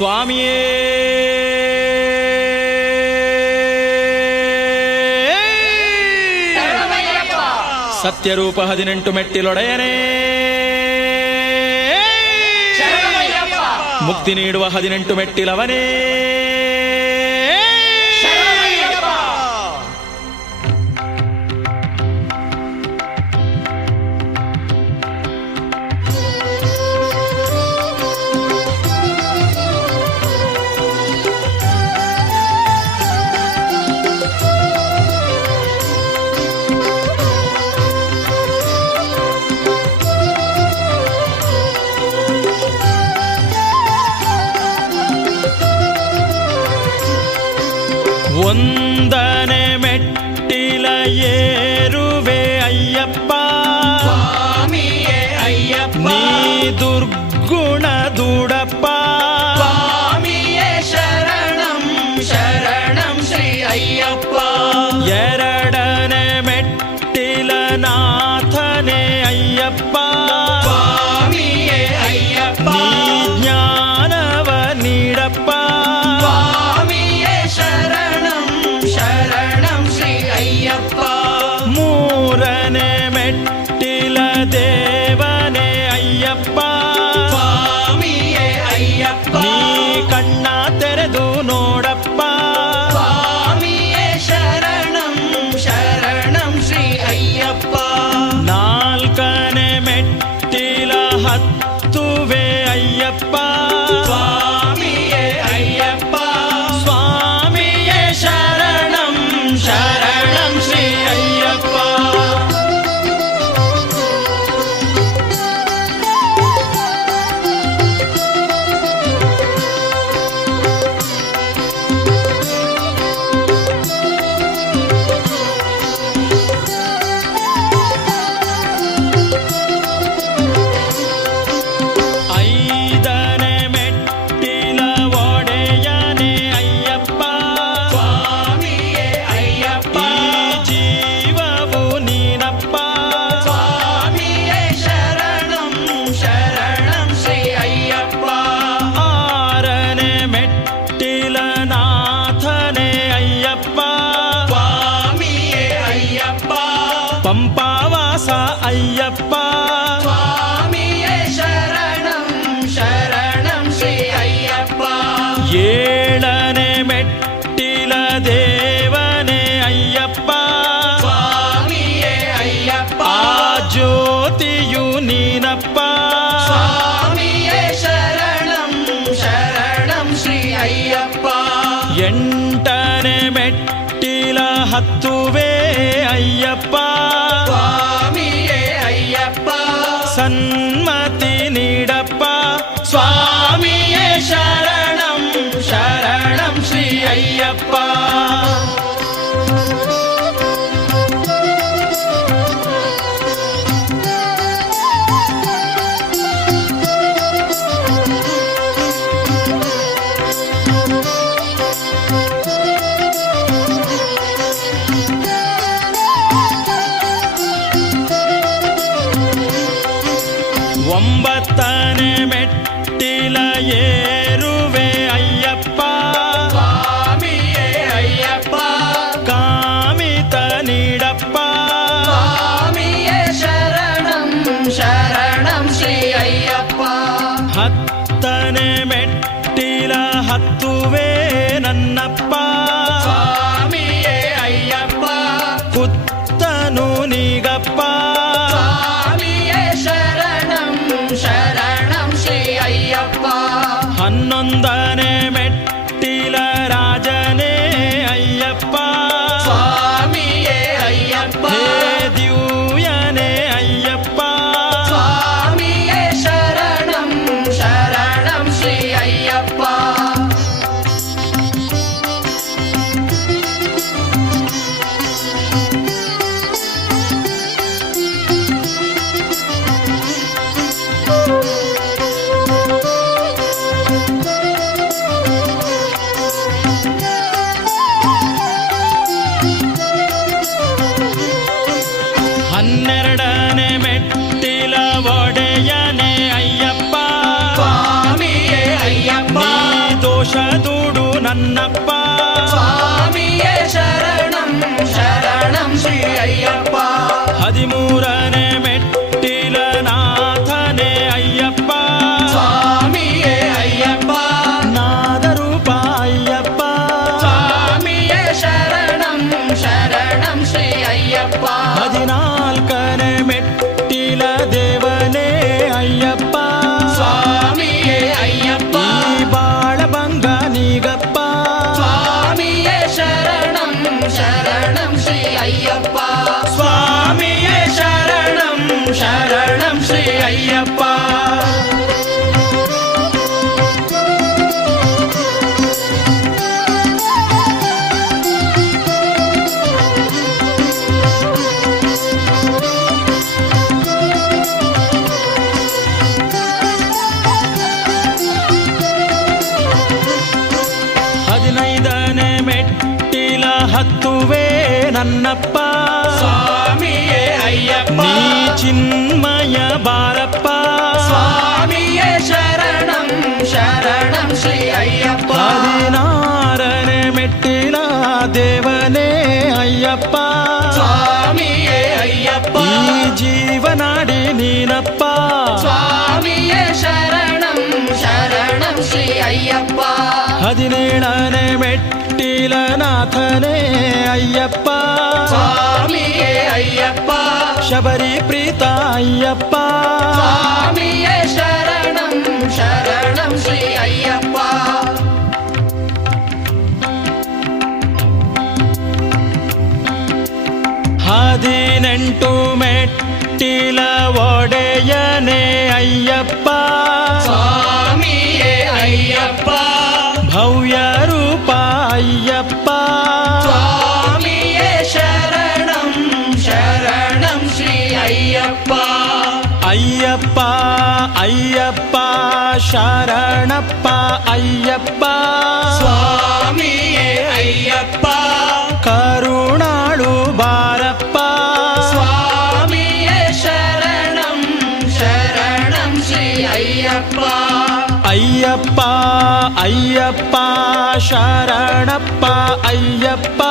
ಸ್ವಾಮಿಯೇ ಸತ್ಯರೂಪ 18 ಮೆಟ್ಟಿಲೊಡೆಯನೇ, ಮುಕ್ತಿ ನೀಡುವ 18 ಮೆಟ್ಟಿಲವನೇ, ಒಂದನೆ ಮೆಟ್ಟಿಲ ಏರುವೆ ಅಯ್ಯಪ್ಪ, ಸ್ವಾಮಿಯೇ ಅಯ್ಯಪ್ಪ. ನೀ ದುರ್ಗುಣ ದೂಡಪ್ಪ, ಸ್ವಾಮಿಯೇ ಶರಣಂ ಶರಣಂ ಶ್ರೀ ಅಯ್ಯಪ್ಪ. ಎರಡನೆ ಮೆಟ್ಟಿಲ ನಾಥನೆ ಅಯ್ಯಪ್ಪ, ಸ್ವಾಮಿಯೇ ಅಯ್ಯಪ್ಪ. ನೀ ಜ್ಞಾನವ ನೀಡಪ್ಪ, ಮೂರನೆ ಮೆಟ್ಟಿಲ ದೇವನೇ ಅಯ್ಯಪ್ಪ, ಸ್ವಾಮಿಯೇ ಅಯ್ಯಪ್ಪ. ನೀ ಕಣ್ಣ ತೆರೆದು ನೋಡಪ್ಪ, ಸ್ವಾಮಿಯೇ ಶರಣಂ ಶರಣಂ ಶ್ರೀ ಅಯ್ಯಪ್ಪ. ನಾಲ್ಕನೆ ಮೆಟ್ಟಿಲ ಹತ್ತುವೆ ಅಯ್ಯಪ್ಪ, ಸ್ವಾಮಿಯೇ ಅಯ್ಯಪ್ಪ. ಸ್ವಾಮಿಯೇ ಶರಣಂ ಶರಣಂ ಶ್ರೀ ಅಯ್ಯಪ್ಪ. ಐದನೆ ಮೆಟ್ಟಿಲ ಒಡೆಯನೇ ಅಯ್ಯಪ್ಪ, ಸ್ವಾಮಿಯೇ ಅಯ್ಯಪ್ಪ. ಈ ಜೀವವು ನೀನಪ್ಪ, ಸ್ವಾಮಿಯೇ ಶರಣಂ ಶರಣಂ ಶ್ರೀ ಅಯ್ಯಪ್ಪ. ಆರನೆ ಮೆಟ್ಟಿಲ ನಾಥನೆ ಅಯ್ಯಪ್ಪ, ಸ್ವಾಮಿಯೇ ಅಯ್ಯಪ್ಪ. ಪಂಪಾವಾಸ ಅಯ್ಯಪ್ಪ, ಸ್ವಾಮಿಯೇ ಶರಣಂ ಶರಣಂ ಶ್ರೀ ಅಯ್ಯಪ್ಪ. ಏಳನೆ ಮೆಟ್ಟಿಲ ದೇವನೇ ಅಯ್ಯಪ್ಪ, ಸ್ವಾಮಿಯೇ ಅಯ್ಯಪ್ಪ. ಆ ಜ್ಯೋತಿಯು ನೀನಪ್ಪ, ಸ್ವಾಮಿಯೇ ಶರಣಂ ಶರಣಂ ಶ್ರೀ ಅಯ್ಯಪ್ಪ. ಎಂಟನೆ ಮೆಟ್ಟಿಲ ಹತ್ತುವೆ ಅಯ್ಯಪ್ಪ, ಸ್ವಾಮಿಯೇ ಅಯ್ಯಪ್ಪ. ಸನ್ಮತಿ ನೀಡಪ್ಪ, ಸ್ವಾಮಿಯೇ ಶರಣಂ ಶರಣಂ ಶ್ರೀ ಅಯ್ಯಪ್ಪ. ಒಂಬತ್ತನೆ ಮೆಟ್ಟಿಲ ಏರುವೆ ಅಯ್ಯಪ್ಪ, ಸ್ವಾಮಿಯೇ ಅಯ್ಯಪ್ಪ. ಕಾಮಿತ ನೀಡಪ್ಪ, ಸ್ವಾಮಿಯೇ ಶರಣಂ ಶರಣಂ ಶ್ರೀ ಅಯ್ಯಪ್ಪ. ಹತ್ತನೆ ಮೆಟ್ಟಿಲ ಹತ್ತುವೆ ನನ್ನಪ್ಪ, ಸ್ವಾಮಿಯೇ ಅಯ್ಯಪ್ಪ. ಕುತ್ತನು ನೀಗಪ್ಪ, ಸ್ವಾಮಿಯೇ ಶರಣಂ ಶರಣಂ ಶ್ರೀ ಅಯ್ಯಪ್ಪ. ಹನ್ನೊಂದನೆ ಮೆಟ್ಟಿಲ ರಾಜನೇ ಅಯ್ಯಪ್ಪ, ಸ್ವಾಮಿಯೇ ಅಯ್ಯಪ್ಪ. ಹೇ ದಿವ್ಯನೇ ಅಯ್ಯಪ್ಪ, ಸ್ವಾಮಿಯೇ ವರ್ಷ ದುಡು ನನ್ನಪ್ಪ ಸ್ವಾಮಿಯೇ ಶರಣಂ ಶರಣಂ ಶ್ರೀ ಅಯ್ಯಪ್ಪ 13ನೇ ಮೆಟ್ಟಿಲ ನಾಥನೇ ಅಯ್ಯಪ್ಪ ಸ್ವಾಮಿಯೇ ಅಯ್ಯಪ್ಪ ನಾದರೂಪ ಅಯ್ಯಪ್ಪ ಸ್ವಾಮಿಯೇ ಶರಣಂ ಶರಣಂ ಶ್ರೀ ಅಯ್ಯಪ್ಪ 14ನೇ ಮೆಟ್ಟಿಲ ದೇವನೇ ಅಯ್ಯಪ್ಪ ಸ್ವಾಮಿಯೇ ಅಯ್ಯಪ್ಪ ಈ ಬಾಳಭಂಗ ನೀಗಪ್ಪ ಸ್ವಾಮಿಯೇ ಶರಣಂ ಶರಣಂ ಶ್ರೀ ಅಯ್ಯಪ್ಪ ಸ್ವಾಮಿಯೇ ಶರಣಂ ಶರಣಂ ಶ್ರೀ ಅಯ್ಯಪ್ಪ ಹದಿನೈದನೇ ಮೆಟ್ಟಿಲ ಹತ್ತುವೆ ನನ್ನಪ್ಪ ಸ್ವಾಮಿಯೇ ಅಯ್ಯಪ್ಪ ನೀ ಚಿನ್ಮಯ ಬಾರಪ್ಪ ಸ್ವಾಮಿಯೇ ಶರಣಂ ಶರಣಂ ಶ್ರೀ ಅಯ್ಯಪ್ಪ 16ನೇ ಮೆಟ್ಟಿಲ ದೇವನೇ ಅಯ್ಯಪ್ಪ ಸ್ವಾಮಿಯೇ ಅಯ್ಯಪ್ಪ ಈ ಜೀವನಾಡಿ ನೀನಪ್ಪ ಸ್ವಾಮಿಯೇ ಶರಣಂ ಶರಣಂ ಶ್ರೀ ಅಯ್ಯಪ್ಪ 17ನೇ ಮೆಟ್ಟಿಲ ನಾಥನೇ ಅಯ್ಯಪ್ಪ ಸ್ವಾಮಿಯೇ ಅಯ್ಯಪ್ಪ ಶಬರಿ ಪ್ರೀತ ಅಯ್ಯಪ್ಪ ಸ್ವಾಮಿಯೇ ಶರಣಂ ಶರಣಂ ಶ್ರೀ ಅಯ್ಯಪ್ಪ 18 ಮೆಟ್ಟಿಲ ಒಡೆಯನೇ ಅಯ್ಯಪ್ಪ ಸ್ವಾಮಿಯೇ ಅಯ್ಯಪ್ಪ ಭವ್ಯ ರೂಪ ಅಯ್ಯಪ್ಪ ಸ್ವಾಮಿಯೇ ಶರಣಂ ಶರಣಂ ಶ್ರೀ ಅಯ್ಯಪ್ಪ ಅಯ್ಯಪ್ಪ ಅಯ್ಯಪ್ಪ ಶರಣಪ್ಪ ಅಯ್ಯಪ್ಪ ಸ್ವಾಮಿಯೇ ಅಯ್ಯಪ್ಪ ಕರುಣಾಳು ಬಾರಪ್ಪ ಸ್ವಾಮಿಯೇ ಶರಣಂ ಶರಣಂ ಶ್ರೀ ಅಯ್ಯಪ್ಪ ಅಯ್ಯಪ್ಪ ಅಯ್ಯಪ್ಪ ಶರಣಪ್ಪ ಅಯ್ಯಪ್ಪ